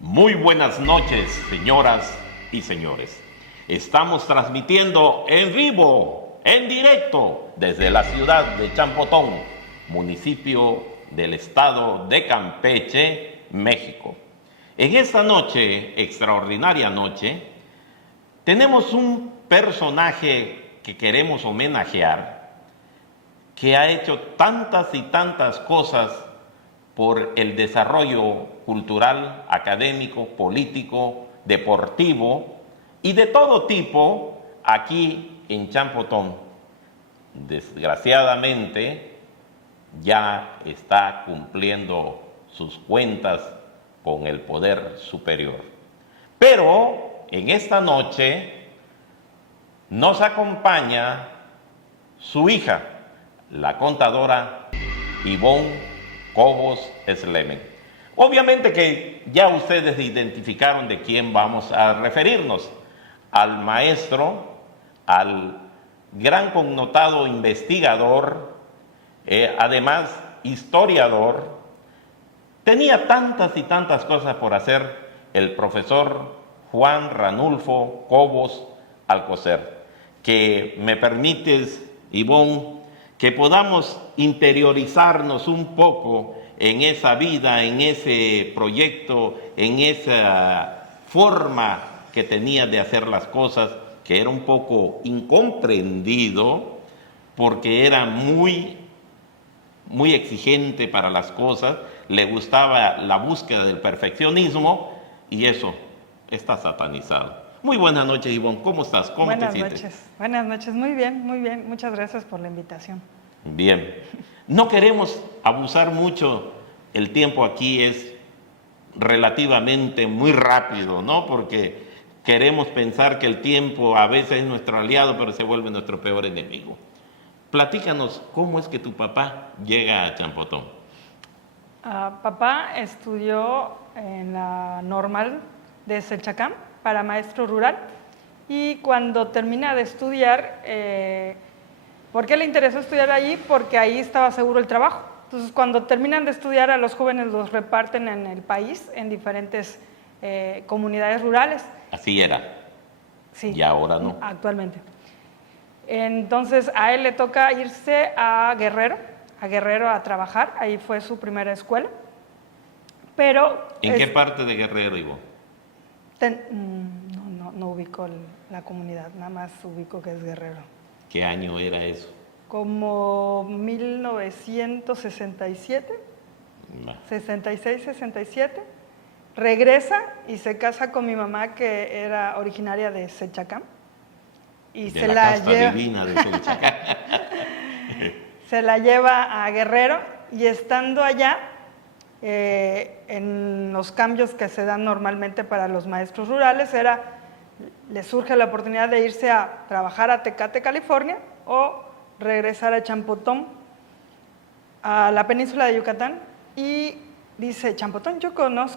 Muy buenas noches, señoras y señores. Estamos transmitiendo en vivo, en directo, desde la ciudad de Champotón, municipio del estado de Campeche, México. En esta noche, extraordinaria noche, tenemos un personaje que queremos homenajear, que ha hecho tantas y tantas cosas por el desarrollo cultural, académico, político, deportivo y de todo tipo aquí en Champotón. Desgraciadamente ya está cumpliendo sus cuentas con el poder superior. Pero en esta noche nos acompaña su hija, la contadora Ivonne Cobos Slemen. Obviamente que ya ustedes identificaron de quién vamos a referirnos, al maestro, al gran connotado investigador, además historiador. Tenía tantas y tantas cosas por hacer el profesor Juan Ranulfo Cobos Alcocer, que me permites, Ivonne, que podamos interiorizarnos un poco en esa vida, en ese proyecto, en esa forma que tenía de hacer las cosas, que era un poco incomprendido, porque era muy exigente para las cosas, le gustaba la búsqueda del perfeccionismo, y eso está satanizado. Muy buenas noches, Ivonne, ¿cómo estás? ¿Cómo te sientes? Buenas noches, muy bien, muchas gracias por la invitación. Bien, no queremos abusar mucho, el tiempo aquí es relativamente muy rápido, ¿no? Porque queremos pensar que el tiempo a veces es nuestro aliado, pero se vuelve nuestro peor enemigo. Platícanos, ¿cómo es que tu papá llega a Champotón? Papá estudió en la normal de Selchacán para maestro rural, y cuando termina de estudiar, ¿por qué le interesó estudiar allí? Porque ahí estaba seguro el trabajo. Entonces, cuando terminan de estudiar, a los jóvenes los reparten en el país, en diferentes comunidades rurales. Así era. Sí. Y ahora no. Actualmente. Entonces, a él le toca irse a Guerrero a trabajar. Ahí fue su primera escuela. Pero ¿En qué parte de Guerrero, Ivo? No ubico la comunidad, nada más ubico que es Guerrero. ¿Qué año era eso? Como 1967, 66, 67. Regresa y se casa con mi mamá, que era originaria de Selchacán. Y de la casta divina de Selchacán. Se la lleva a Guerrero, y estando allá, en los cambios que se dan normalmente para los maestros rurales, le surge la oportunidad de irse a trabajar a Tecate, California, o regresar a Champotón, a la península de Yucatán. Y dice, Champotón,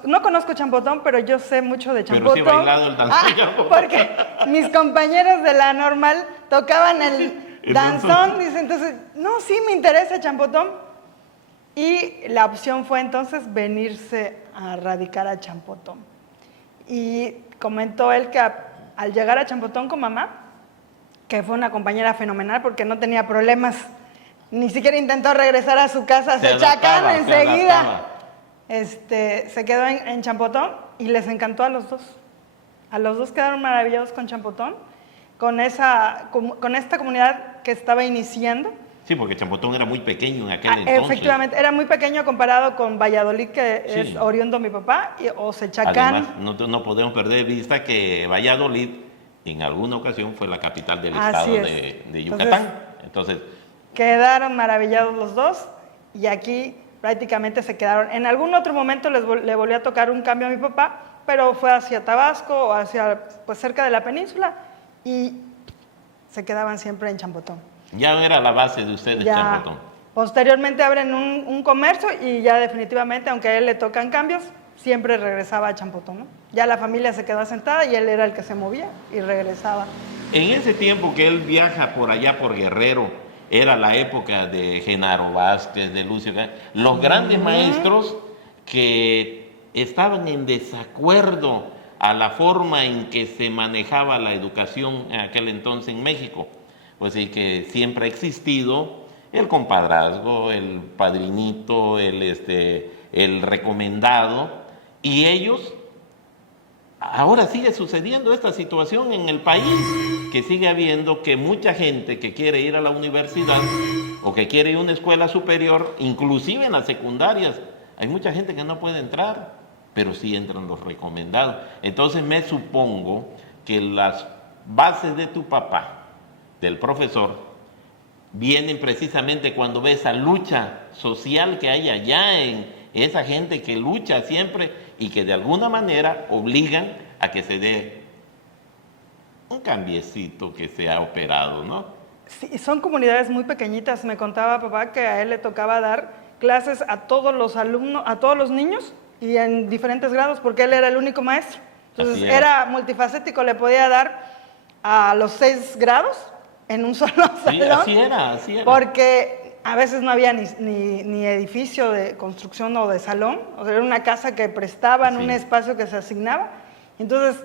no conozco Champotón, pero yo sé mucho de Champotón. Pero sí he bailado el danzón. Porque mis compañeros de la normal tocaban el danzón, dice, entonces, no, sí me interesa Champotón. Y la opción fue entonces venirse a radicar a Champotón. Y comentó él que al llegar a Champotón con mamá, que fue una compañera fenomenal porque no tenía problemas, ni siquiera intentó regresar a su casa a Selchacán enseguida. Se quedó en Champotón y les encantó a los dos. A los dos quedaron maravillados con Champotón, con esta comunidad que estaba iniciando. Sí, porque Champotón era muy pequeño en aquel entonces. Efectivamente, era muy pequeño comparado con Valladolid, que es oriundo mi papá, o Selchacán. Además, no podemos perder de vista que Valladolid en alguna ocasión fue la capital del estado de Yucatán. Entonces, quedaron maravillados los dos, y aquí prácticamente se quedaron. En algún otro momento le volvió a tocar un cambio a mi papá, pero fue hacia Tabasco o hacia, pues, cerca de la península, y se quedaban siempre en Champotón. Ya era la base de ustedes, Champotón. Posteriormente abren un comercio, y ya definitivamente, aunque a él le tocan cambios, siempre regresaba a Champotón, ¿no? Ya la familia se quedó asentada y él era el que se movía y regresaba. En ese tiempo que él viaja por allá por Guerrero, era la época de Genaro Vázquez, de Lucio, los grandes maestros que estaban en desacuerdo a la forma en que se manejaba la educación en aquel entonces en México. Pues sí que siempre ha existido el compadrazgo, el padrinito, el recomendado, y ellos, ahora sigue sucediendo esta situación en el país, que sigue habiendo que mucha gente que quiere ir a la universidad o que quiere ir a una escuela superior, inclusive en las secundarias, hay mucha gente que no puede entrar, pero sí entran los recomendados. Entonces me supongo que las bases de tu papá, del profesor, vienen precisamente cuando ve esa lucha social que hay allá, en esa gente que lucha siempre y que de alguna manera obligan a que se dé un cambiecito que se ha operado, ¿no? Sí, son comunidades muy pequeñitas. Me contaba papá que a él le tocaba dar clases a todos los alumnos, a todos los niños y en diferentes grados, porque él era el único maestro. Entonces era multifacético, le podía dar a los 6 grados en un solo salón. Sí, así era. Porque a veces no había ni edificio de construcción o de salón, o sea, era una casa que prestaban, un espacio que se asignaba. Entonces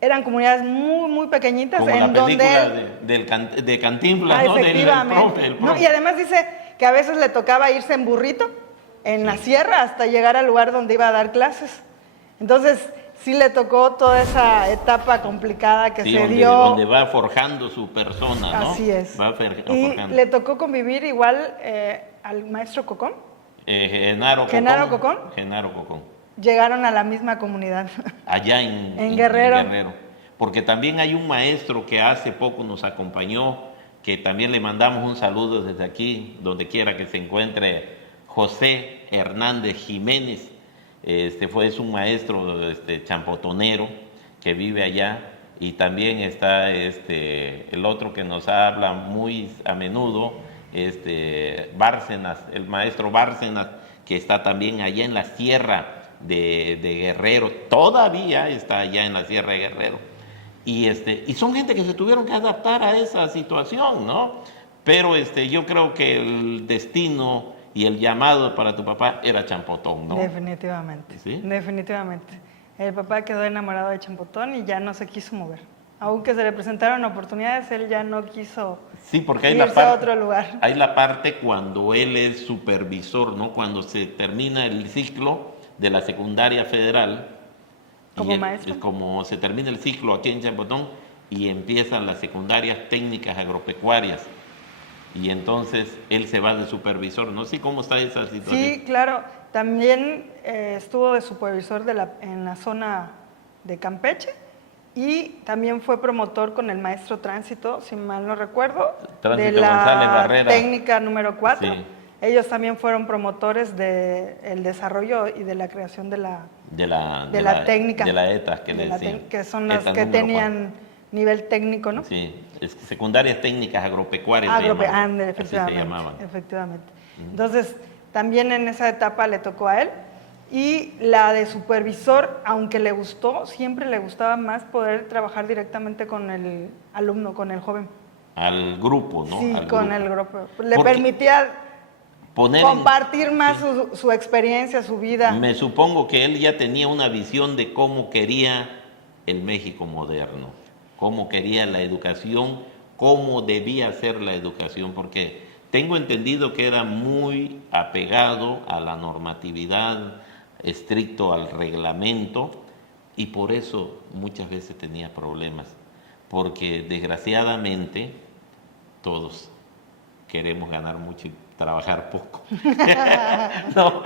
eran comunidades muy, muy pequeñitas. Como en la película donde de Cantinflas, ¿no? Efectivamente. El profe. No, y además dice que a veces le tocaba irse en burrito, en la sierra, hasta llegar al lugar donde iba a dar clases. Entonces, sí le tocó toda esa etapa complicada que se dio. Donde va forjando su persona, ¿no? Así es. Va forjando. Y le tocó convivir igual al maestro Cocón. Genaro Cocón. Genaro Cocón. Llegaron a la misma comunidad. Allá en Guerrero. Porque también hay un maestro que hace poco nos acompañó, que también le mandamos un saludo desde aquí, donde quiera que se encuentre, José Hernández Jiménez. Es un maestro champotonero que vive allá, y también está el otro que nos habla muy a menudo, Bárcenas, el maestro Bárcenas, que está también allá en la sierra de Guerrero, todavía está allá en la sierra de Guerrero, y son gente que se tuvieron que adaptar a esa situación, ¿no? Pero yo creo que el destino y el llamado para tu papá era Champotón, ¿no? Definitivamente. ¿Sí? Definitivamente. El papá quedó enamorado de Champotón y ya no se quiso mover. Aunque se le presentaron oportunidades, él ya no quiso porque hay irse a otro lugar. Hay la parte cuando él es supervisor, ¿no? Cuando se termina el ciclo de la secundaria federal. ¿Como maestro? Como se termina el ciclo aquí en Champotón y empiezan las secundarias técnicas agropecuarias. Y entonces él se va de supervisor, ¿no? Sí, ¿cómo está esa situación? Sí, claro. También estuvo de supervisor en la zona de Campeche y también fue promotor con el maestro Tránsito, si mal no recuerdo, de la técnica número 4. Sí. Ellos también fueron promotores del desarrollo y de la creación de la técnica. De la ETA, que son las que tenían 4. Nivel técnico, ¿no? Sí, secundarias técnicas agropecuarias. Efectivamente. Entonces, también en esa etapa le tocó a él. Y la de supervisor, aunque le gustó, siempre le gustaba más poder trabajar directamente con el alumno, con el joven. Al grupo, ¿no? Sí, con el grupo. Le permitía compartir más su experiencia, su vida. Me supongo que él ya tenía una visión de cómo quería el México moderno, cómo quería la educación, cómo debía ser la educación, porque tengo entendido que era muy apegado a la normatividad, estricto al reglamento, y por eso muchas veces tenía problemas, porque desgraciadamente todos queremos ganar mucho y trabajar poco. No,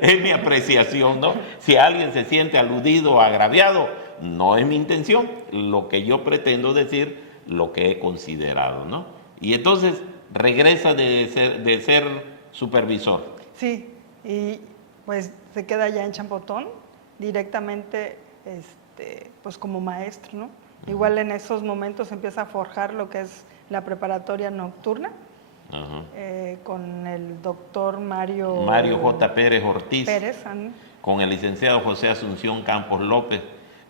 es mi apreciación, ¿no? Si alguien se siente aludido o agraviado, no es mi intención, lo que yo pretendo decir, lo que he considerado, ¿no? Y entonces regresa de ser supervisor. Sí, y pues se queda ya en Champotón directamente, pues como maestro, ¿no? Igual en esos momentos empieza a forjar lo que es la preparatoria nocturna. Con el doctor Mario J. Pérez Ortiz. con el licenciado José Asunción Campos López,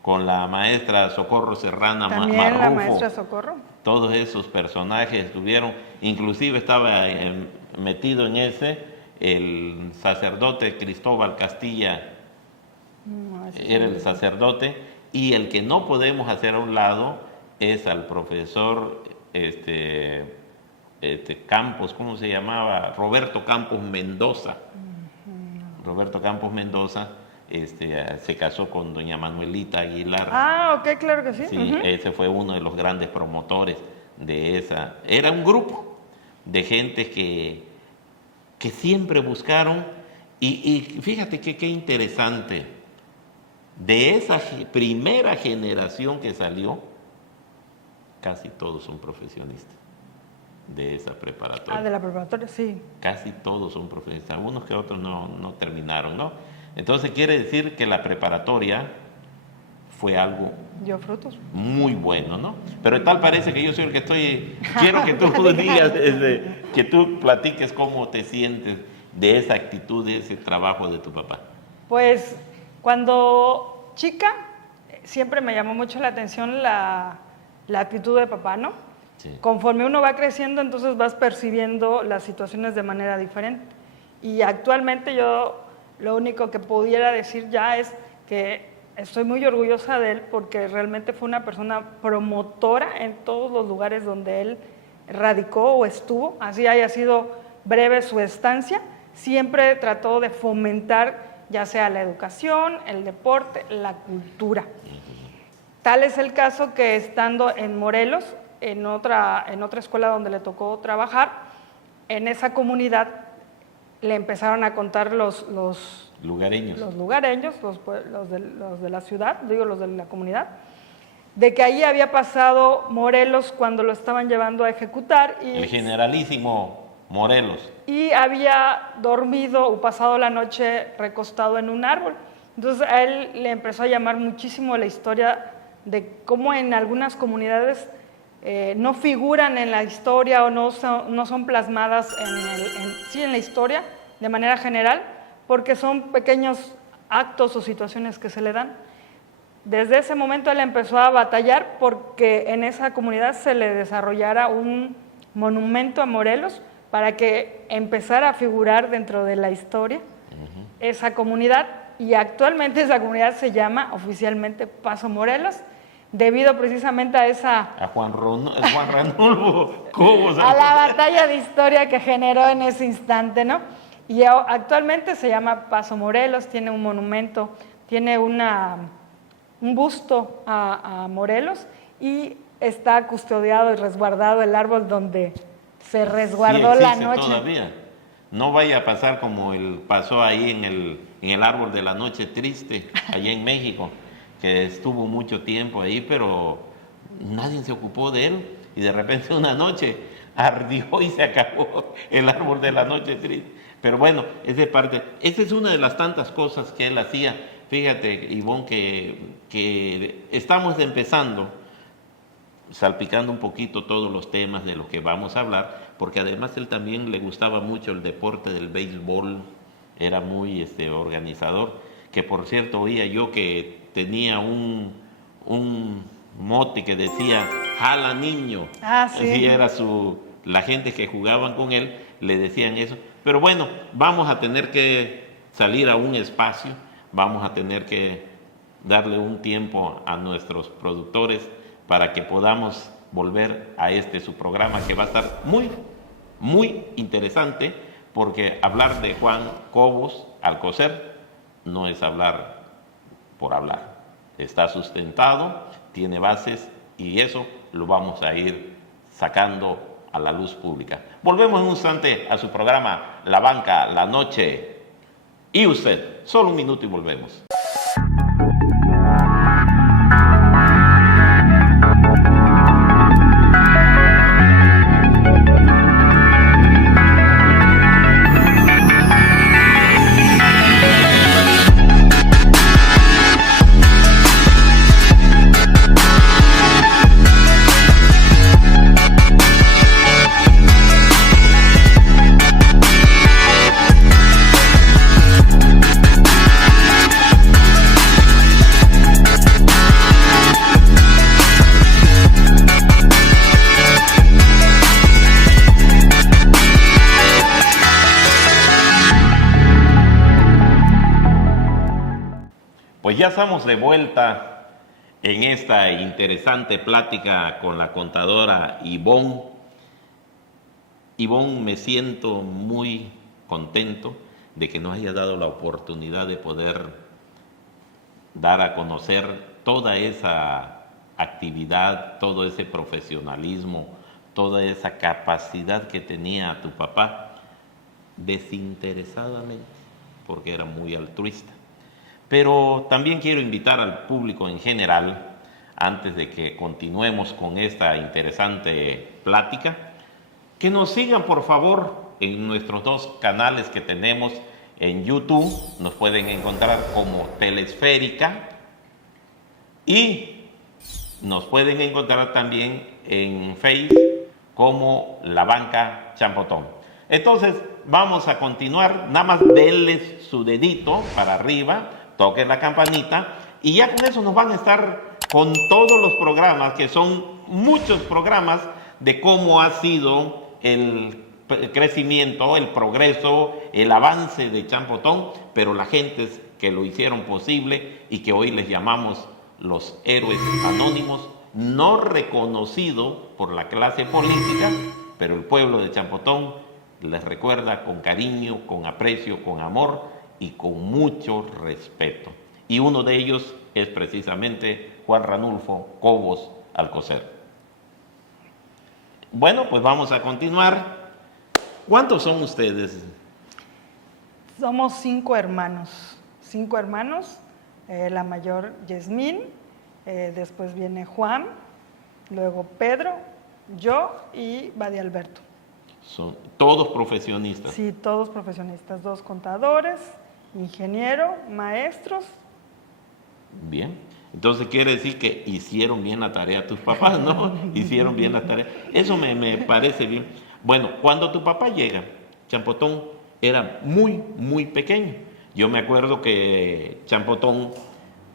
con la maestra Socorro Serrana También Marrufo. la maestra Socorro. Todos esos personajes estuvieron, inclusive estaba metido en ese el sacerdote Cristóbal Castilla, era el sacerdote, y el que no podemos hacer a un lado es al profesor Campos, ¿cómo se llamaba? Roberto Campos Mendoza. Roberto Campos Mendoza se casó con doña Manuelita Aguilar. Ah, ok, claro que sí. Sí, ese fue uno de los grandes promotores de esa. Era un grupo de gente que siempre buscaron, y fíjate qué interesante, de esa primera generación que salió, casi todos son profesionistas de esa preparatoria. Ah, de la preparatoria, sí. Casi todos son profesionistas, algunos que otros no terminaron, ¿no? Entonces quiere decir que la preparatoria fue algo dio frutos. Muy bueno, ¿no? Pero tal parece que yo soy el que estoy. Quiero que tú digas, que tú platiques cómo te sientes de esa actitud, de ese trabajo de tu papá. Pues cuando chica siempre me llamó mucho la atención la actitud de papá, ¿no? Sí. Conforme uno va creciendo, entonces vas percibiendo las situaciones de manera diferente. Y actualmente yo lo único que pudiera decir ya es que estoy muy orgullosa de él porque realmente fue una persona promotora en todos los lugares donde él radicó o estuvo, así haya sido breve su estancia, siempre trató de fomentar ya sea la educación, el deporte, la cultura. Tal es el caso que estando en Morelos, en otra escuela donde le tocó trabajar, en esa comunidad le empezaron a contar los lugareños, los de la ciudad, digo los de la comunidad, de que ahí había pasado Morelos cuando lo estaban llevando a ejecutar. Y el generalísimo Morelos. Y había dormido o pasado la noche recostado en un árbol. Entonces a él le empezó a llamar muchísimo la historia de cómo en algunas comunidades no figuran en la historia o no son plasmadas en la historia de manera general, porque son pequeños actos o situaciones que se le dan. Desde ese momento él empezó a batallar porque en esa comunidad se le desarrollara un monumento a Morelos para que empezara a figurar dentro de la historia esa comunidad, y actualmente esa comunidad se llama oficialmente Paso Morelos, debido precisamente a Juan Ranulfo Cobos, a la batalla de historia que generó en ese instante, ¿no? Y actualmente se llama Paso Morelos, tiene un monumento, tiene un busto a Morelos, y está custodiado y resguardado el árbol donde se resguardó la noche. Todavía. No vaya a pasar como pasó ahí en el árbol de la noche triste, allá en México, que estuvo mucho tiempo ahí, pero nadie se ocupó de él, y de repente una noche ardió y se acabó el árbol de la noche triste. Pero bueno, esa es una de las tantas cosas que él hacía. Fíjate, Ivonne, que estamos empezando, salpicando un poquito todos los temas de los que vamos a hablar, porque además él también le gustaba mucho el deporte del béisbol, era muy organizador, que por cierto oía yo que tenía un mote que decía "jala niño". Ah, sí. Así era la gente que jugaban con él le decían eso. Pero bueno, vamos a tener que salir a un espacio, vamos a tener que darle un tiempo a nuestros productores para que podamos volver a su programa, que va a estar muy, muy interesante, porque hablar de Juan Cobos Alcocer no es hablar por hablar. Está sustentado, tiene bases, y eso lo vamos a ir sacando a la luz pública. Volvemos en un instante a su programa La Banca, la Noche y Usted. Solo un minuto y volvemos. ya estamos de vuelta en esta interesante plática con la contadora Ivonne. Ivonne, me siento muy contento de que nos haya dado la oportunidad de poder dar a conocer toda esa actividad, todo ese profesionalismo, toda esa capacidad que tenía tu papá desinteresadamente, porque era muy altruista. Pero también quiero invitar al público en general, antes de que continuemos con esta interesante plática, que nos sigan por favor en nuestros dos canales que tenemos en YouTube. Nos pueden encontrar como Telesférica y nos pueden encontrar también en Facebook como La Banca Champotón. Entonces vamos a continuar, nada más denles su dedito para arriba, toquen la campanita y ya con eso nos van a estar con todos los programas, que son muchos programas de cómo ha sido el crecimiento, el progreso, el avance de Champotón, pero las gentes que lo hicieron posible y que hoy les llamamos los héroes anónimos, no reconocidos por la clase política, pero el pueblo de Champotón les recuerda con cariño, con aprecio, con amor y con mucho respeto. Y uno de ellos es precisamente Juan Ranulfo Cobos Alcocer. Bueno, pues vamos a continuar. ¿Cuántos son ustedes? Somos 5 hermanos. 5 hermanos. La mayor, Yasmín. Después viene Juan. Luego Pedro, yo y Badi Alberto. Son todos profesionistas. Sí, todos profesionistas. 2 contadores, ingeniero, maestros. Bien. Entonces quiere decir que hicieron bien la tarea tus papás, ¿no? Hicieron bien la tarea. Eso me parece bien. Bueno, cuando tu papá llega, Champotón era muy, muy pequeño. Yo me acuerdo que Champotón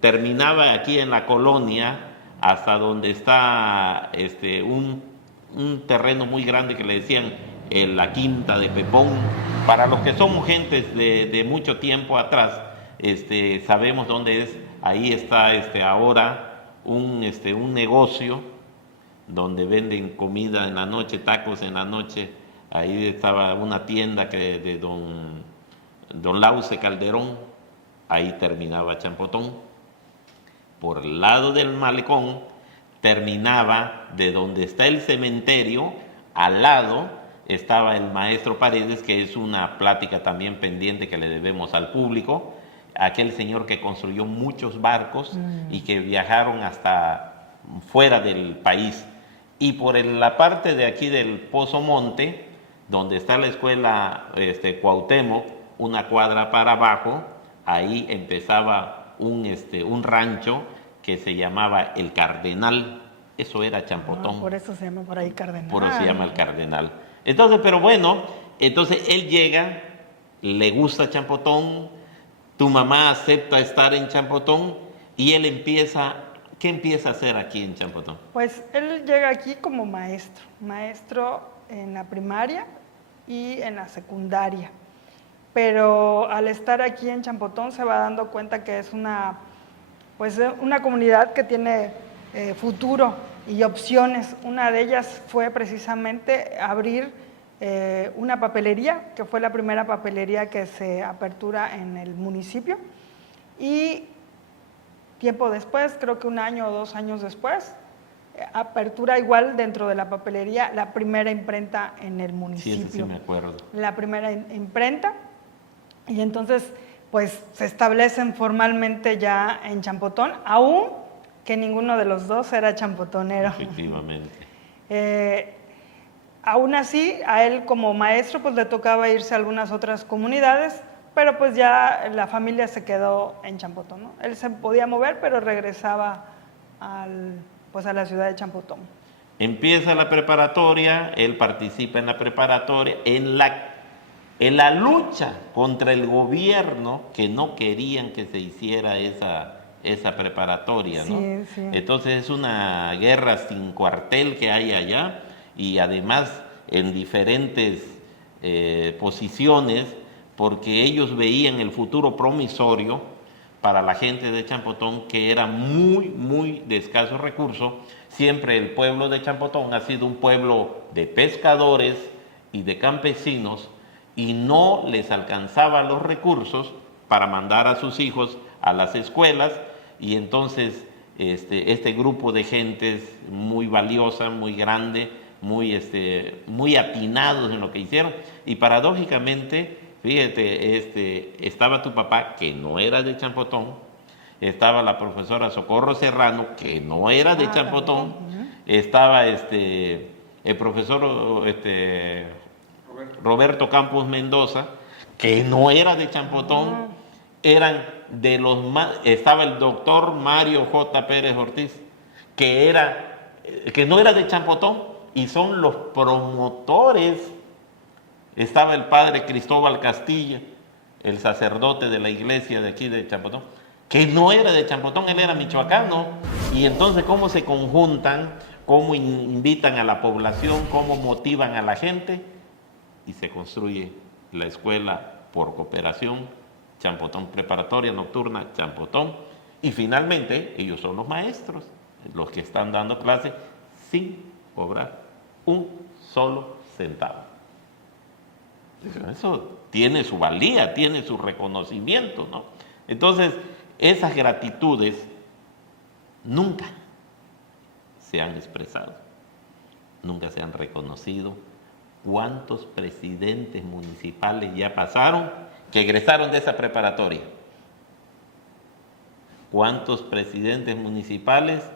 terminaba aquí en la colonia, hasta donde está un terreno muy grande que le decían la Quinta de Pepón. Para los que somos gentes de mucho tiempo atrás, sabemos dónde es. Ahí está ahora un negocio donde venden comida en la noche, tacos en la noche. Ahí estaba una tienda de don Lauce Calderón. Ahí terminaba Champotón. Por el lado del malecón terminaba de donde está el cementerio. Al lado estaba el maestro Paredes, que es una plática también pendiente que le debemos al público. Aquel señor que construyó muchos barcos y que viajaron hasta fuera del país. Y por la parte de aquí del Pozo Monte, donde está la escuela Cuauhtémoc, una cuadra para abajo, ahí empezaba un rancho que se llamaba El Cardenal. Eso era Champotón. Por eso se llama por ahí Cardenal. Por eso se llama El Cardenal. Entonces, pero bueno, entonces él llega, le gusta Champotón. Tu mamá acepta estar en Champotón y él ¿qué empieza a hacer aquí en Champotón? Pues él llega aquí como maestro en la primaria y en la secundaria. Pero al estar aquí en Champotón se va dando cuenta que es una comunidad que tiene futuro y opciones. Una de ellas fue precisamente abrir una papelería, que fue la primera papelería que se apertura en el municipio, y tiempo después, creo que 1 año o 2 años después, apertura igual dentro de la papelería la primera imprenta en el municipio. Sí, sí me acuerdo. La primera imprenta, y entonces pues se establecen formalmente ya en Champotón, aún que ninguno de los dos era champotonero. Efectivamente. Aún así, a él como maestro pues le tocaba irse a algunas otras comunidades, pero pues ya la familia se quedó en Champotón, ¿no? Él se podía mover, pero regresaba a la ciudad de Champotón. Empieza la preparatoria, él participa en la preparatoria, en la lucha contra el gobierno, que no querían que se hiciera esa preparatoria, ¿no? Sí, sí. Entonces es una guerra sin cuartel que hay allá, y además en diferentes posiciones, porque ellos veían el futuro promisorio para la gente de Champotón, que era muy, muy de escasos recursos. Siempre el pueblo de Champotón ha sido un pueblo de pescadores y de campesinos, y no les alcanzaba los recursos para mandar a sus hijos a las escuelas, y entonces este grupo de gentes muy valiosa, muy grande, muy atinados en lo que hicieron, y paradójicamente, fíjate, estaba tu papá, que no era de Champotón, estaba la profesora Socorro Serrano, que no era de Champotón, estaba el profesor Roberto Campos Mendoza, que no era de Champotón, eran de los más, estaba el doctor Mario J. Pérez Ortiz, que no era de Champotón, y son los promotores. Estaba el padre Cristóbal Castilla, el sacerdote de la iglesia de aquí de Champotón, que no era de Champotón, él era michoacano. Y entonces, ¿cómo se conjuntan? ¿Cómo invitan a la población? ¿Cómo motivan a la gente? Y se construye la escuela por cooperación, Champotón Preparatoria Nocturna, Champotón. Y finalmente, ellos son los maestros, los que están dando clases sin cobrar un solo centavo. Eso tiene su valía, tiene su reconocimiento, ¿no? Entonces, esas gratitudes nunca se han expresado, nunca se han reconocido. ¿Cuántos presidentes municipales ya pasaron que egresaron de esa preparatoria? ¿Cuántos presidentes municipales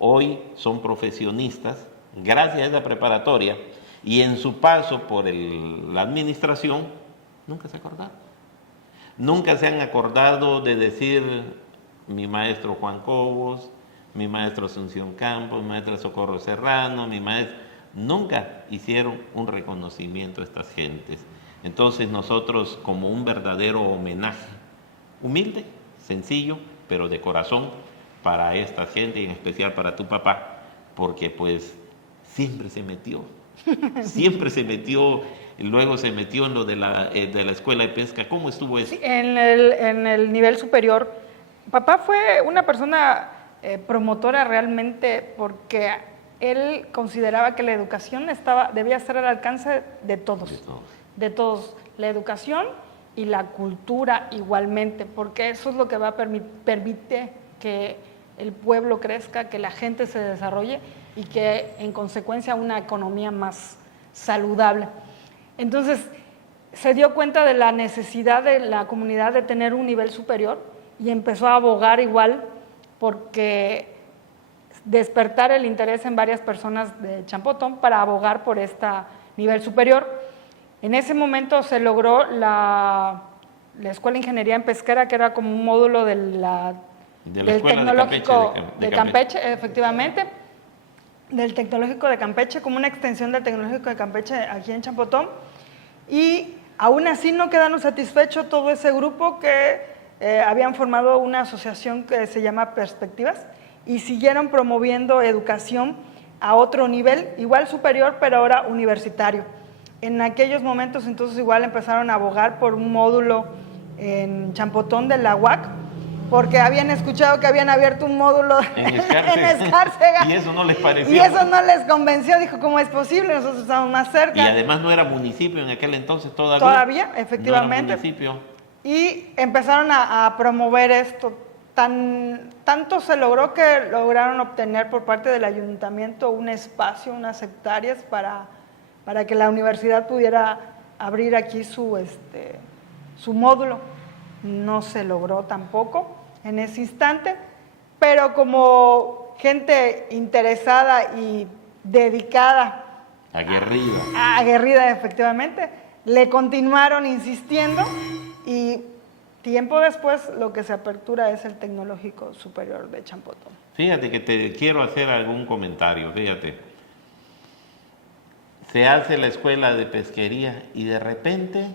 hoy son profesionistas gracias a esa preparatoria, y en su paso por la administración nunca se acordaron? Nunca se han acordado de decir mi maestro Juan Cobos, mi maestro Asunción Campos, mi maestra Socorro Serrano, nunca hicieron un reconocimiento a estas gentes. Entonces nosotros, como un verdadero homenaje, humilde, sencillo, pero de corazón, para esta gente y en especial para tu papá, porque pues siempre se metió, y luego se metió en lo de la escuela de pesca. ¿Cómo estuvo eso? Sí, en el nivel superior, papá fue una persona promotora realmente, porque él consideraba que la educación debía estar al alcance de todos, la educación y la cultura igualmente, porque eso es lo que va a permite que el pueblo crezca, que la gente se desarrolle y que en consecuencia una economía más saludable. Entonces se dio cuenta de la necesidad de la comunidad de tener un nivel superior y empezó a abogar igual porque despertar el interés en varias personas de Champotón para abogar por este nivel superior. En ese momento se logró la Escuela de Ingeniería en Pesquera, que era como un módulo del Tecnológico de Campeche, efectivamente, del Tecnológico de Campeche, como una extensión del Tecnológico de Campeche aquí en Champotón. Y aún así no quedaron satisfechos todo ese grupo que habían formado una asociación que se llama Perspectivas, y siguieron promoviendo educación a otro nivel, igual superior, pero ahora universitario. En aquellos momentos entonces igual empezaron a abogar por un módulo en Champotón de la UAC, porque habían escuchado que habían abierto un módulo en Escárcega. Y eso no les pareció. Y eso no les convenció, dijo, ¿cómo es posible? Nosotros estamos más cerca. Y además no era municipio en aquel entonces todavía. Todavía, efectivamente. No era municipio. Y empezaron a promover esto. Tanto se logró que lograron obtener por parte del ayuntamiento un espacio, unas hectáreas para que la universidad pudiera abrir aquí su módulo. No se logró tampoco en ese instante, pero como gente interesada y dedicada, aguerrida efectivamente, le continuaron insistiendo, y tiempo después lo que se apertura es el Tecnológico Superior de Champotón. Fíjate que te quiero hacer algún comentario, fíjate. Se hace la escuela de pesquería y de repente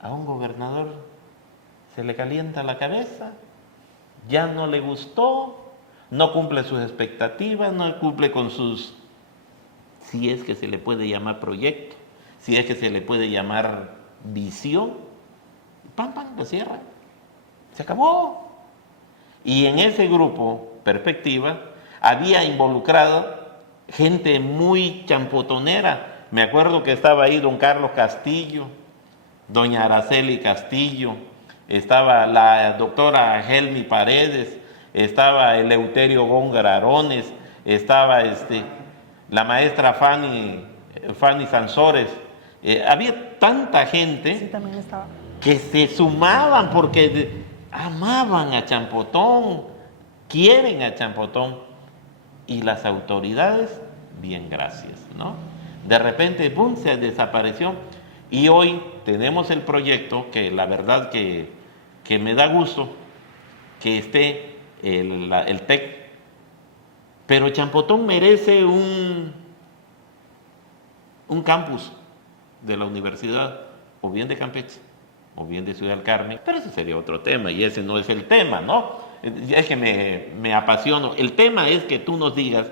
a un gobernador se le calienta la cabeza, ya no le gustó, no cumple sus expectativas, no cumple con sus, si es que se le puede llamar proyecto, si es que se le puede llamar visión, ¡pam, pam!, lo cierran. Se acabó. Y en ese grupo, Perspectiva, había involucrado gente muy champotonera. Me acuerdo que estaba ahí don Carlos Castillo, doña Araceli Castillo, estaba la doctora Helmi Paredes, estaba Eleuterio Góngora Arones, estaba la maestra Fanny Sansores. Había tanta gente, Sí, también estaba. que se sumaban porque amaban a Champotón, quieren a Champotón, y las autoridades, bien, gracias, ¿no? De repente, ¡pum!, se desapareció, y hoy tenemos el proyecto que la verdad que me da gusto que esté el TEC, pero Champotón merece un campus de la universidad, o bien de Campeche, o bien de Ciudad del Carmen, pero ese sería otro tema, y ese no es el tema, ¿no? Es que me apasiono. El tema es que tú nos digas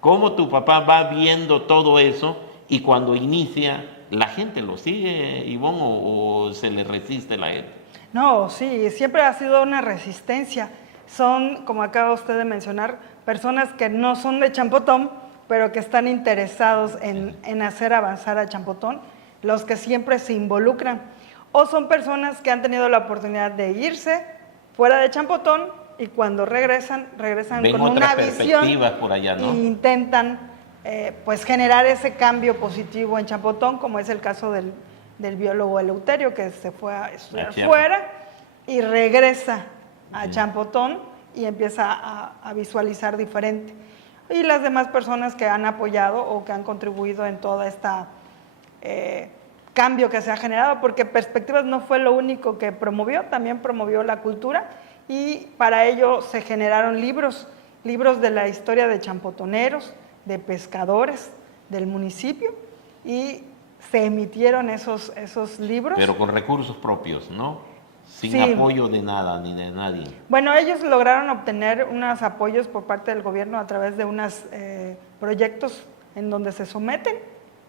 cómo tu papá va viendo todo eso, y cuando inicia, ¿la gente lo sigue, Ivonne, o se le resiste la gente? No, sí, siempre ha sido una resistencia. Son, como acaba usted de mencionar, personas que no son de Champotón, pero que están interesados en hacer avanzar a Champotón, los que siempre se involucran. O son personas que han tenido la oportunidad de irse fuera de Champotón, y cuando regresan Ven con otras una visión perspectivas por allá, ¿no? e intentan pues generar ese cambio positivo en Champotón, como es el caso del biólogo Eleuterio, que se fue a estudiar fuera y regresa a Champotón y empieza a visualizar diferente. Y las demás personas que han apoyado o que han contribuido en toda esta cambio que se ha generado, porque Perspectivas no fue lo único que promovió, también promovió la cultura, y para ello se generaron libros de la historia de champotoneros, de pescadores del municipio, y se emitieron esos libros. Pero con recursos propios, ¿no? Sin Sí. apoyo de nada, ni de nadie. Bueno, ellos lograron obtener unos apoyos por parte del gobierno a través de unos proyectos en donde se someten,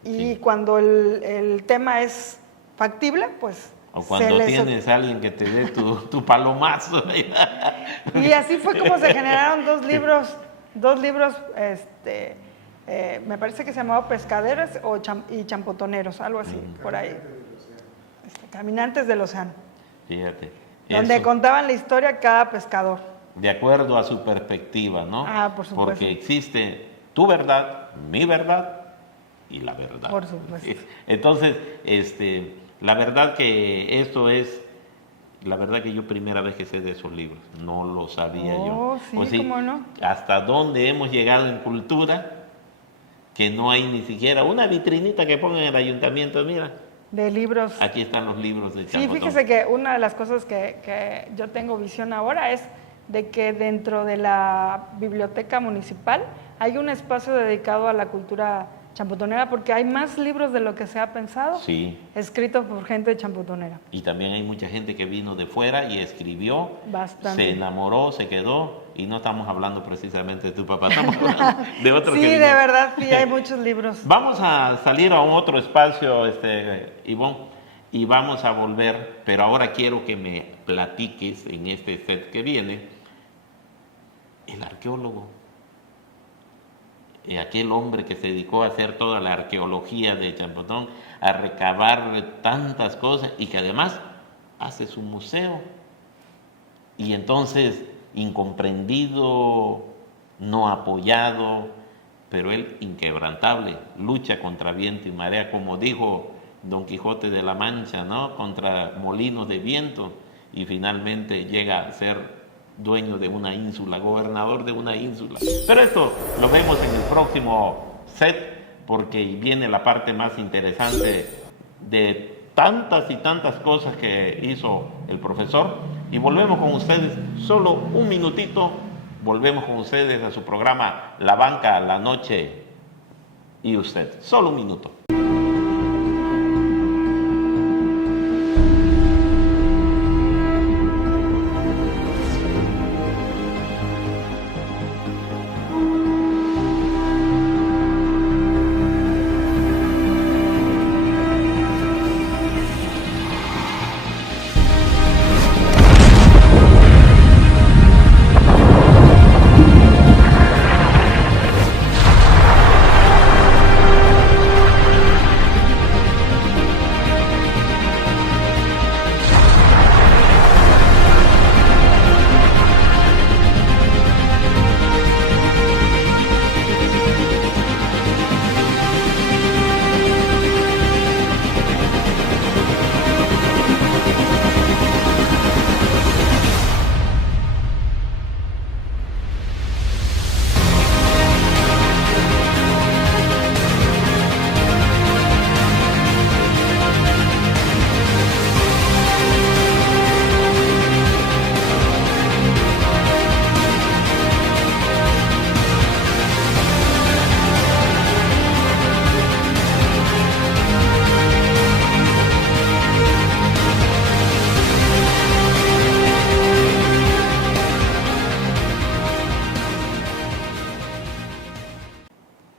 y Sí. cuando el tema es factible, pues O cuando tienes a alguien que te dé tu palomazo. Y así fue como se generaron dos libros, me parece que se llamaba Pescaderos y Champotoneros, algo así, por ahí. Caminantes del Océano. Fíjate. Donde eso, contaban la historia de cada pescador. de acuerdo a su perspectiva, ¿no? Ah, por supuesto. Porque existe tu verdad, mi verdad y la verdad. Por supuesto. Entonces, la verdad que esto es, la verdad que yo primera vez que sé de esos libros, no lo sabía yo. Sí, Pues cómo no. hasta dónde hemos llegado en cultura, que no hay ni siquiera una vitrinita que ponga en el ayuntamiento, mira, De libros. aquí están los libros de Sí, Champotón. fíjese que una de las cosas que yo tengo visión ahora es de que dentro de la biblioteca municipal hay un espacio dedicado a la cultura champotonera, porque hay más libros de lo que se ha pensado, Sí. escritos por gente champotonera. Y también hay mucha gente que vino de fuera y escribió, Bastante. se enamoró, se quedó, y no estamos hablando precisamente de tu papá, estamos hablando de otros Sí, que de vinieron. verdad, sí, hay muchos libros. Vamos a salir a un otro espacio, Ivonne, y vamos a volver, pero ahora quiero que me platiques en este set que viene, el arqueólogo, aquel hombre que se dedicó a hacer toda la arqueología de Champotón, a recabar tantas cosas, y que además hace su museo. Y entonces, incomprendido, no apoyado, pero él inquebrantable, lucha contra viento y marea, como dijo Don Quijote de la Mancha, ¿no? Contra molinos de viento, y finalmente llega a ser dueño de una ínsula, gobernador de una ínsula. Pero esto lo vemos en el próximo set, porque viene la parte más interesante de tantas y tantas cosas que hizo el profesor. Y volvemos con ustedes, solo un minutito, volvemos con ustedes a su programa La Banca, la Noche y Usted. Solo un minuto.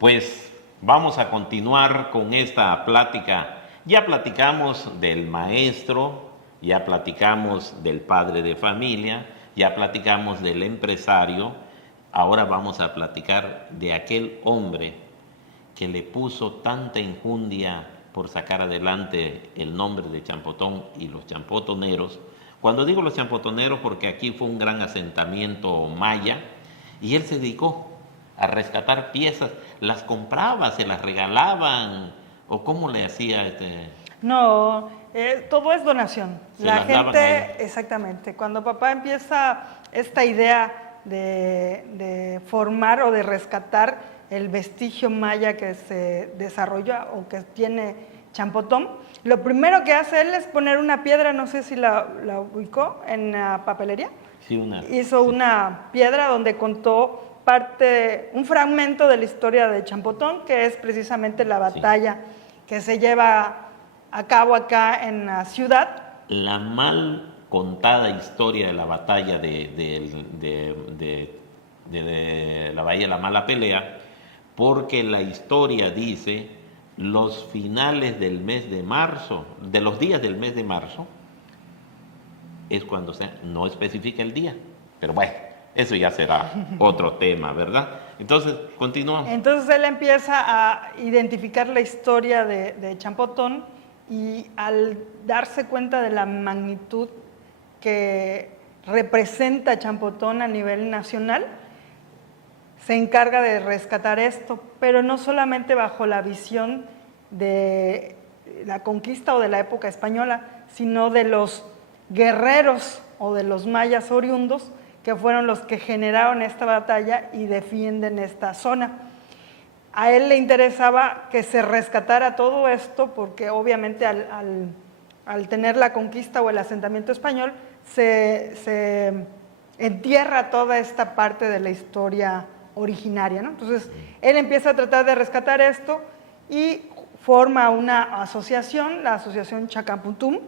Pues vamos a continuar con esta plática. Ya platicamos del maestro, ya platicamos del padre de familia, ya platicamos del empresario. Ahora vamos a platicar de aquel hombre que le puso tanta enjundia por sacar adelante el nombre de Champotón y los champotoneros. Cuando digo los champotoneros, porque aquí fue un gran asentamiento maya, y él se dedicó a rescatar piezas, las compraba, se las regalaban, o cómo le hacía No, todo es donación. Se La las daban a él. gente, exactamente, cuando papá empieza esta idea de formar o de rescatar el vestigio maya que se desarrolla o que tiene Champotón, lo primero que hace él es poner una piedra, no sé si la ubicó, en la papelería. Sí, Hizo una piedra donde contó un fragmento de la historia de Champotón, que es precisamente la batalla que se lleva a cabo acá en la ciudad. La mal contada historia de la batalla de la Bahía de la Mala Pelea, porque la historia dice los finales del mes de marzo, de los días del mes de marzo, es cuando no especifica el día, pero bueno, eso ya será otro tema, ¿verdad? Entonces, continuamos. Entonces él empieza a identificar la historia de Champotón y al darse cuenta de la magnitud que representa Champotón a nivel nacional, se encarga de rescatar esto, pero no solamente bajo la visión de la conquista o de la época española, sino de los guerreros o de los mayas oriundos, que fueron los que generaron esta batalla y defienden esta zona. A él le interesaba que se rescatara todo esto porque obviamente al tener la conquista o el asentamiento español se entierra toda esta parte de la historia originaria, ¿no? Entonces él empieza a tratar de rescatar esto y forma una asociación, la asociación Chacapuntum,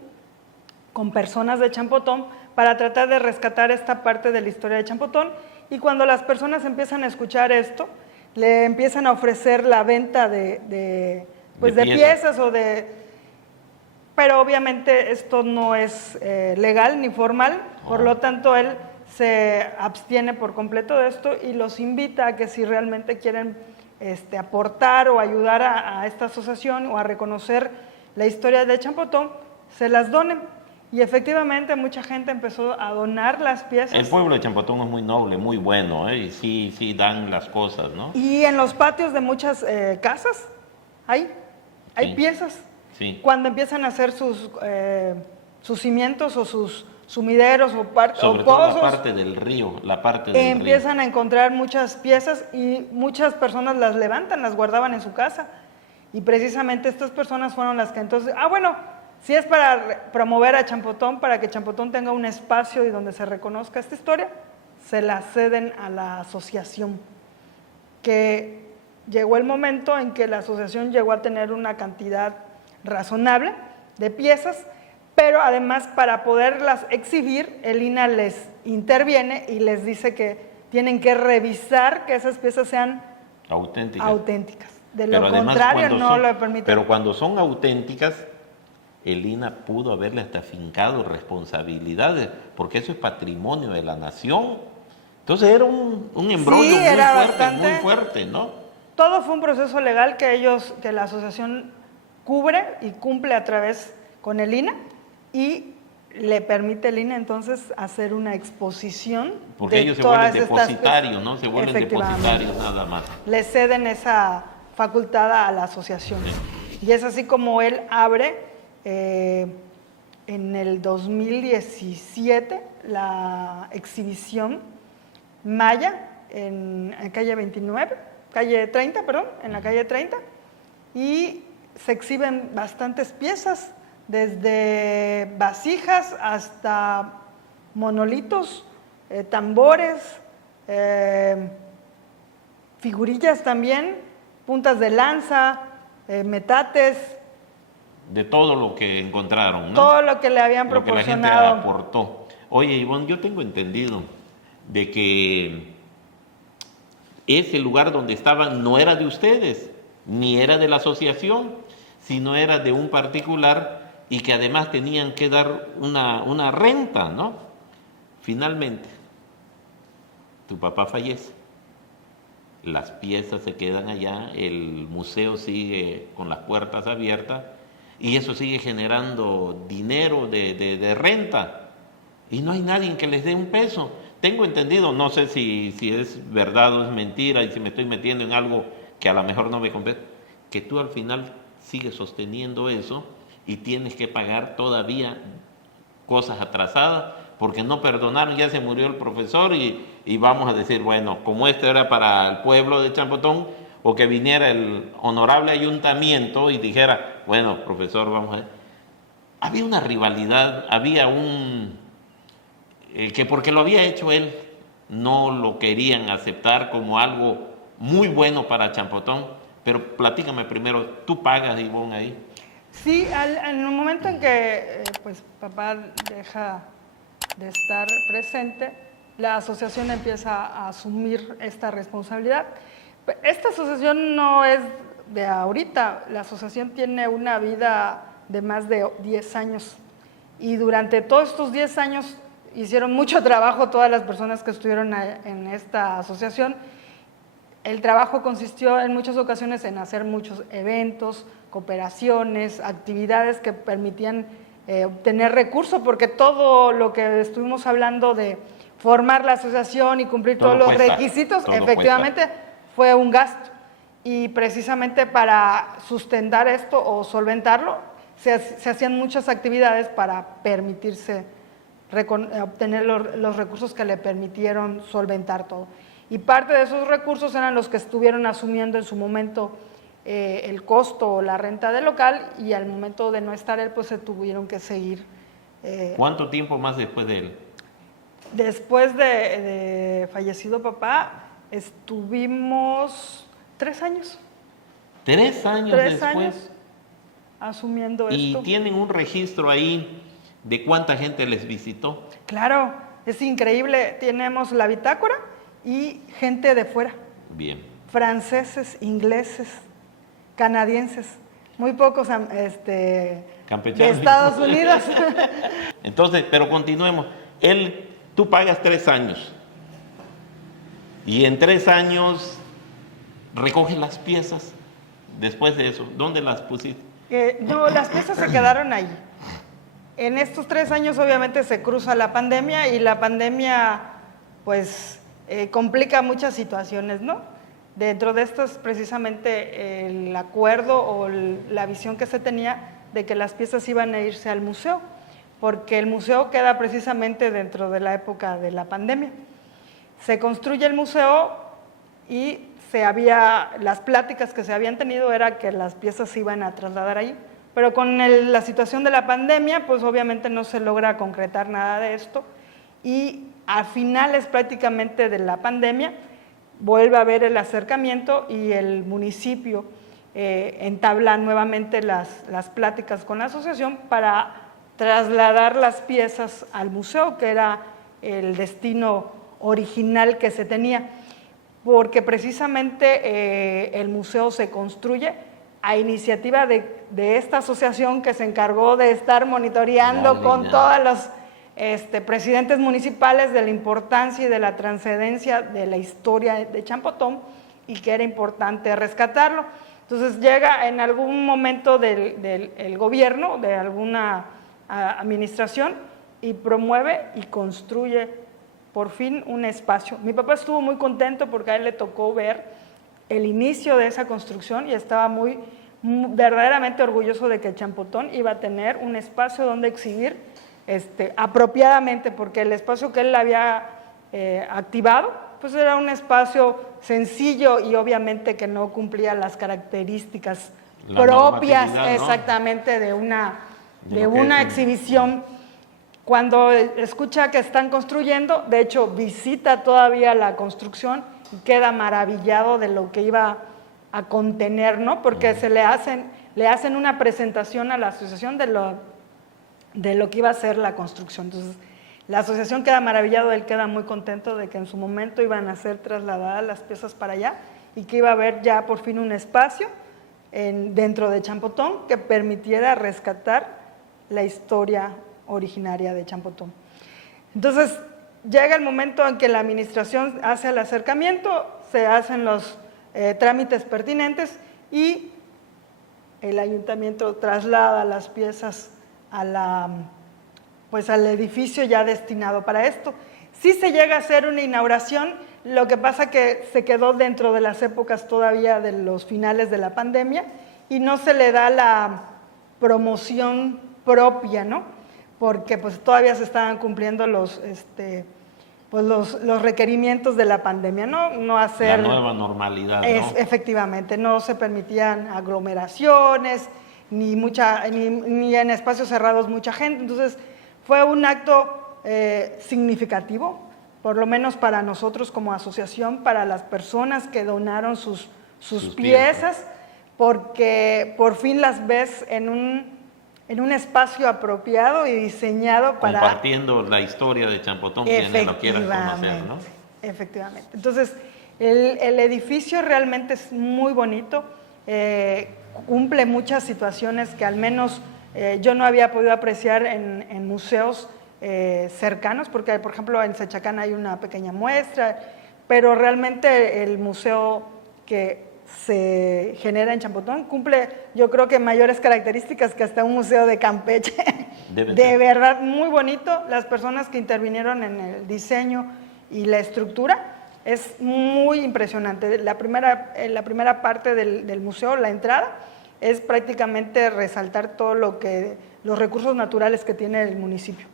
con personas de Champotón para tratar de rescatar esta parte de la historia de Champotón. Y cuando las personas empiezan a escuchar esto, le empiezan a ofrecer la venta de piezas pero obviamente esto no es legal ni formal, por lo tanto él se abstiene por completo de esto y los invita a que si realmente quieren aportar o ayudar a esta asociación o a reconocer la historia de Champotón, se las donen. Y efectivamente mucha gente empezó a donar las piezas. El pueblo de Champotón es muy noble, muy bueno, y sí dan las cosas, ¿no? Y en los patios de muchas casas hay piezas. Sí. Cuando empiezan a hacer sus cimientos o sus sumideros o sobre todo pozos, la parte del río, empiezan a encontrar muchas piezas y muchas personas las levantan, las guardaban en su casa. Y precisamente estas personas fueron las que entonces, si es para promover a Champotón, para que Champotón tenga un espacio y donde se reconozca esta historia, se la ceden a la asociación, que llegó el momento en que la asociación llegó a tener una cantidad razonable de piezas, pero además para poderlas exhibir, el INAH les interviene y les dice que tienen que revisar que esas piezas sean auténticas. De lo contrario no lo permiten. Pero cuando son auténticas, el INAH pudo haberle hasta fincado responsabilidades, porque eso es patrimonio de la nación. Entonces era un embrollo muy fuerte, ¿no? Todo fue un proceso legal que la asociación cubre y cumple a través con el INAH y le permite el INAH entonces hacer una exposición. Porque ellos se vuelven depositarios, ¿no? Se vuelven depositarios nada más. Le ceden esa facultad a la asociación. Sí. Y es así como él abre en el 2017 la exhibición Maya en calle 30, en la calle 30, y se exhiben bastantes piezas, desde vasijas hasta monolitos, tambores, figurillas también, puntas de lanza, metates. De todo lo que encontraron, ¿no? Todo lo que le habían proporcionado. Lo que la gente aportó. Oye, Ivonne, yo tengo entendido de que ese lugar donde estaban no era de ustedes, ni era de la asociación, sino era de un particular y que además tenían que dar una renta, ¿no? Finalmente, tu papá fallece, las piezas se quedan allá, el museo sigue con las puertas abiertas y eso sigue generando dinero de renta y no hay nadie que les dé un peso. Tengo entendido, no sé si es verdad o es mentira y si me estoy metiendo en algo que a lo mejor no me compete, que tú al final sigues sosteniendo eso y tienes que pagar todavía cosas atrasadas porque no perdonaron, ya se murió el profesor y vamos a decir, bueno, como esto era para el pueblo de Champotón, o que viniera el honorable ayuntamiento y dijera, bueno, profesor, vamos a ver. Había una rivalidad, había que porque lo había hecho él, no lo querían aceptar como algo muy bueno para Champotón, pero platícame primero, ¿tú pagas, Ivonne, ahí? Sí, en el momento en que pues papá deja de estar presente, la asociación empieza a asumir esta responsabilidad. Esta asociación no es de ahorita, la asociación tiene una vida de más de 10 años y durante todos estos 10 años hicieron mucho trabajo todas las personas que estuvieron en esta asociación. El trabajo consistió en muchas ocasiones en hacer muchos eventos, cooperaciones, actividades que permitían obtener recursos, porque todo lo que estuvimos hablando de formar la asociación y cumplir todos los requisitos, efectivamente fue un gasto. Y precisamente para sustentar esto o solventarlo, se hacían muchas actividades para permitirse obtener los recursos que le permitieron solventar todo. Y parte de esos recursos eran los que estuvieron asumiendo en su momento el costo o la renta del local, y al momento de no estar él, pues se tuvieron que seguir. ¿Cuánto tiempo más después de él? Después de fallecido papá, estuvimos 3 años. 3 años 3 después. años asumiendo esto. ¿Y tienen un registro ahí de cuánta gente les visitó? Claro, es increíble. Tenemos la bitácora y gente de fuera. Bien. Franceses, ingleses, canadienses, muy pocos de Estados Unidos. Entonces, pero continuemos. Tú pagas 3 años y en 3 años recoges las piezas. Después de eso, ¿dónde las pusiste? No, las piezas se quedaron ahí. En estos 3 años obviamente se cruza la pandemia y la pandemia pues complica muchas situaciones, ¿no? Dentro de esto es precisamente el acuerdo o la visión que se tenía de que las piezas iban a irse al museo, porque el museo queda precisamente dentro de la época de la pandemia. Se construye el museo y las pláticas que se habían tenido era que las piezas se iban a trasladar ahí, pero con la situación de la pandemia, pues obviamente no se logra concretar nada de esto, y a finales prácticamente de la pandemia vuelve a haber el acercamiento y el municipio entabla nuevamente las pláticas con la asociación para trasladar las piezas al museo, que era el destino original que se tenía, porque precisamente el museo se construye a iniciativa de esta asociación que se encargó de estar monitoreando con todos los presidentes municipales de la importancia y de la trascendencia de la historia de Champotón y que era importante rescatarlo. Entonces llega en algún momento del gobierno, de alguna administración, y promueve y construye por fin un espacio. Mi papá estuvo muy contento porque a él le tocó ver el inicio de esa construcción y estaba verdaderamente orgulloso de que Champotón iba a tener un espacio donde exhibir apropiadamente, porque el espacio que él había activado pues era un espacio sencillo y obviamente que no cumplía las características propias, ¿no? Exactamente de una exhibición. Cuando escucha que están construyendo, de hecho visita todavía la construcción y queda maravillado de lo que iba a contener, ¿no? Porque le hacen una presentación a la asociación de lo que iba a ser la construcción. Entonces, La asociación queda maravillado, él queda muy contento de que en su momento iban a ser trasladadas las piezas para allá y que iba a haber ya por fin un espacio dentro de Champotón que permitiera rescatar la historia originaria de Champotón. Entonces, llega el momento en que la administración hace el acercamiento, se hacen los trámites pertinentes y el ayuntamiento traslada las piezas al edificio ya destinado para esto. Sí se llega a hacer una inauguración, lo que pasa que se quedó dentro de las épocas todavía de los finales de la pandemia y no se le da la promoción propia, ¿no? Porque pues todavía se estaban cumpliendo los requerimientos de la pandemia, no hacer... La nueva normalidad, ¿no? Efectivamente, no se permitían aglomeraciones, ni en espacios cerrados mucha gente, entonces fue un acto significativo, por lo menos para nosotros como asociación, para las personas que donaron sus piezas, porque por fin las ves en un espacio apropiado y diseñado para... Compartiendo la historia de Champotón, quienes lo quieran conocer, ¿no? Efectivamente. Entonces, el edificio realmente es muy bonito, cumple muchas situaciones que al menos yo no había podido apreciar en museos cercanos, porque por ejemplo en Sechacán hay una pequeña muestra, pero realmente el museo que se genera en Champotón cumple, yo creo que mayores características que hasta un museo de Campeche. De verdad, muy bonito. Las personas que intervinieron en el diseño y la estructura es muy impresionante. La primera parte del museo, la entrada, es prácticamente resaltar todo los recursos naturales que tiene el municipio.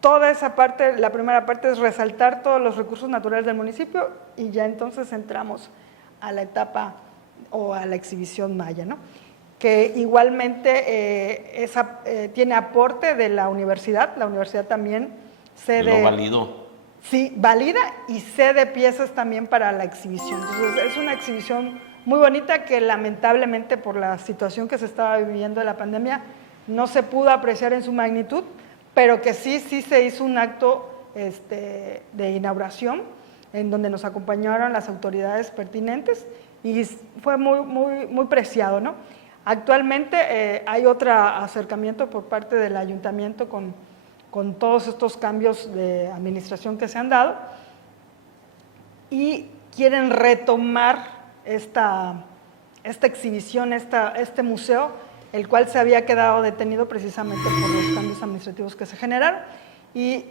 Toda esa parte, la primera parte es resaltar todos los recursos naturales del municipio y ya entonces entramos a la etapa o a la exhibición maya, ¿no? Que igualmente tiene aporte de la universidad también cede... Lo validó. Sí, valida y cede piezas también para la exhibición. Entonces es una exhibición muy bonita que lamentablemente por la situación que se estaba viviendo de la pandemia no se pudo apreciar en su magnitud, pero que sí se hizo un acto de inauguración en donde nos acompañaron las autoridades pertinentes y fue muy preciado, ¿no? Actualmente hay otro acercamiento por parte del ayuntamiento con todos estos cambios de administración que se han dado y quieren retomar esta exhibición, este museo, el cual se había quedado detenido precisamente por los cambios administrativos que se generaron y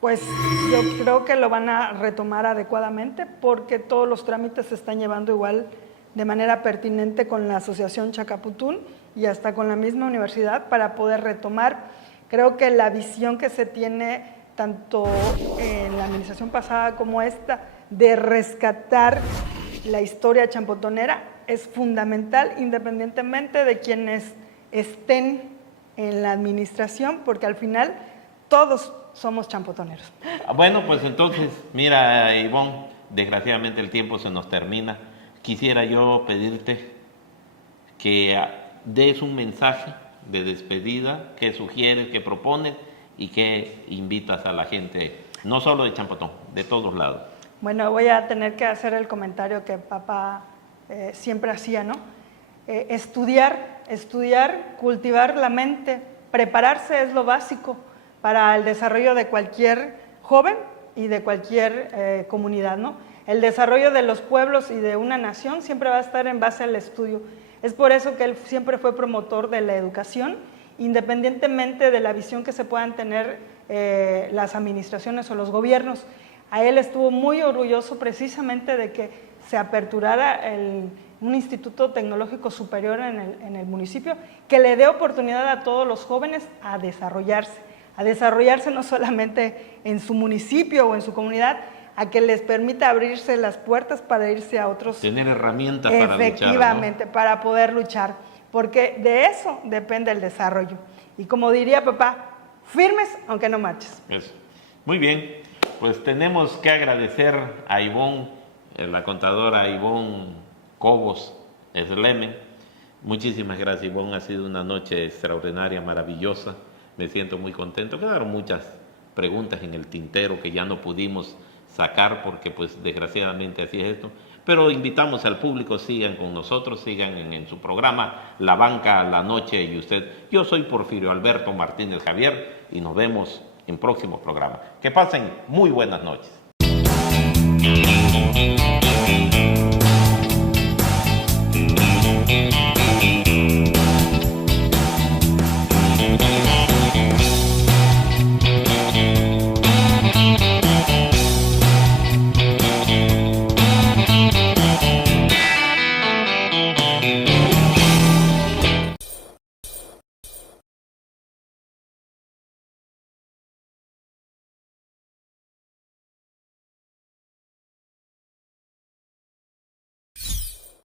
pues yo creo que lo van a retomar adecuadamente porque todos los trámites se están llevando igual de manera pertinente con la Asociación Chacaputún y hasta con la misma universidad para poder retomar. Creo que la visión que se tiene tanto en la administración pasada como esta de rescatar la historia champotonera es fundamental independientemente de quienes estén en la administración porque al final todos somos champotoneros. Bueno, pues entonces, mira, Ivonne, desgraciadamente el tiempo se nos termina. Quisiera yo pedirte que des un mensaje de despedida, que sugieres, que propones y que invitas a la gente, no solo de Champotón, de todos lados. Bueno, voy a tener que hacer el comentario que papá siempre hacía, ¿no? Estudiar, cultivar la mente, prepararse es lo básico para el desarrollo de cualquier joven y de cualquier comunidad, ¿no? El desarrollo de los pueblos y de una nación siempre va a estar en base al estudio. Es por eso que él siempre fue promotor de la educación, independientemente de la visión que se puedan tener las administraciones o los gobiernos. A él estuvo muy orgulloso precisamente de que se aperturara un instituto tecnológico superior en el municipio, que le dé oportunidad a todos los jóvenes a desarrollarse no solamente en su municipio o en su comunidad, a que les permita abrirse las puertas para irse a otros... Tener herramientas para luchar, ¿no? Efectivamente, para poder luchar, porque de eso depende el desarrollo. Y como diría papá, firmes aunque no marches. Eso. Muy bien, pues tenemos que agradecer a Ivonne, la contadora Ivonne Cobos Sleme. Muchísimas gracias, Ivonne, ha sido una noche extraordinaria, maravillosa. Me siento muy contento. Quedaron muchas preguntas en el tintero que ya no pudimos sacar porque pues desgraciadamente así es esto. Pero invitamos al público, sigan con nosotros, sigan en su programa La Banca, La Noche y Usted. Yo soy Porfirio Alberto Martínez Javier y nos vemos en próximos programas. Que pasen muy buenas noches.